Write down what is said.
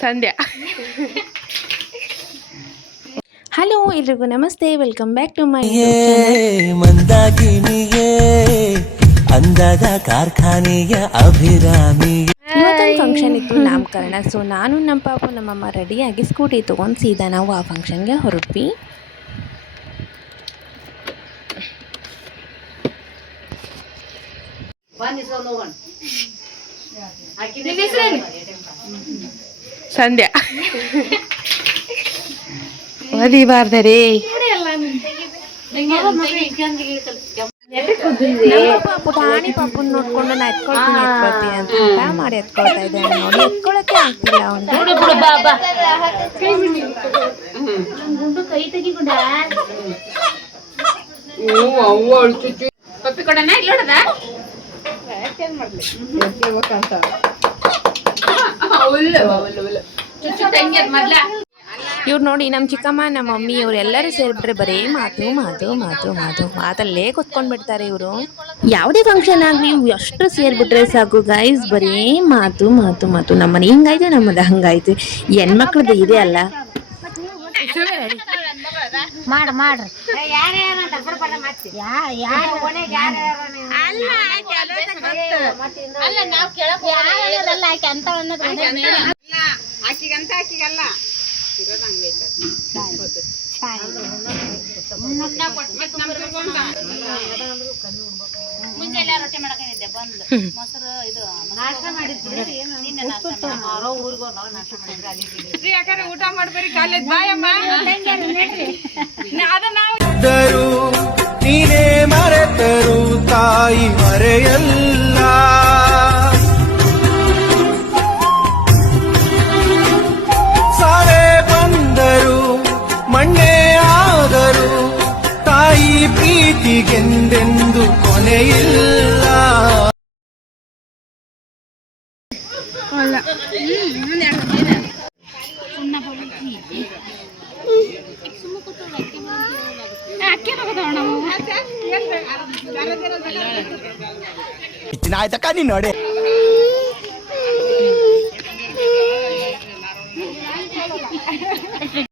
ಸಂಧ್ಯಾ. Hello ಎಲ್ರಿಗೂ ನಮಸ್ತೆ, welcome back to my ಮಂದಾಕಿನಿಗೆ ಅಂದದ ಕಾರ್ಖಾನೆಯ ಅಭಿರಾಮಿ. ಇವತ್ತೊಂದು ಫಂಕ್ಷನ್ ಇತ್ತು, ನಾಮಕರಣ. ಸೊ ನಾನು ನಮ್ಮ ಪಾಪು ನಮ್ಮಮ್ಮ ರೆಡಿಯಾಗಿ ಸ್ಕೂಟಿ ತೊಗೊಂಡು ಸೀದಾ ನಾವು ಆ ಫಂಕ್ಷನ್ಗೆ ಹೊರಟ್ವಿ. ಸಂಧ್ಯಾ ಓದಿಬಾರ್ದರೆ ಪುಟಾಣಿ ಪಾಪು ನೋಡ್ಕೊಂಡು ನಾ ಎತ್ಕೊಳ್ತೀನಿ ಅಂತ ಹಠ ಮಾಡಿ ಎತ್ಕೊಳ್ತಾ ಇದ್ದಾನೆ. ನೋಡಿ ಎತ್ಕೊಳಕ್ಕೆ ಆಗ್ತಿಲ್ಲ ಇವ್ರು ನೋಡಿ, ನಮ್ಮ ಚಿಕ್ಕಮ್ಮ, ನಮ್ಮ ಮಮ್ಮಿ, ಇವ್ರು ಎಲ್ಲರೂ ಸೇರಿಬಿಟ್ರೆ ಬರೀ ಮಾತಲ್ಲೇ ಕೂತ್ಕೊಂಡು ಬಿಡ್ತಾರೆ ಇವರು. ಯಾವುದೇ ಫಂಕ್ಷನ್ ಆಗಲಿ ಎಷ್ಟು ಸೇರಿಬಿಟ್ರೆ ಸಾಕು ಗೈಸ್, ಬರೀ ಮಾತು. ನಮ್ಮನೆ ಹಿಂಗಾಯ್ತು, ನಮ್ಮದು ಹಂಗಾಯ್ತು. ಹೆಣ್ಮಕ್ಳದ್ದು ಇದೆ ಅಲ್ಲ. ಮಾಡ್ರಿ ಆಕಿಗಲ್ಲ ಮುಂಜಾನೆ ರೊಟ್ಟಿ ಮಾಡಕೊಂಡಿದ್ದೆ, ಬಂದು ಮೊಸರು ಇದು ನಾಷ್ಟ ಮಾಡಿದ್ರಿ. ಊಟ ಮಾಡ್ಬೇರಿ, ಕಾಲೇಜ್ ಬಾಯಮ್ಮ. ನೀನೇ ಮರೆತರು ತಾಯಿ ಮರೆಯಲ್ಲ. ಸಾರೆ ಬಂದರು ಮಣ್ಣೆ ಆದರು ತಾಯಿ ಪ್ರೀತಿಗೆಂದೆಂದು ಕೊನೆಯಿಲ್ಲ. ಆಯ್ತಕ್ಕ ನೀನ್ ನೋಡಿ.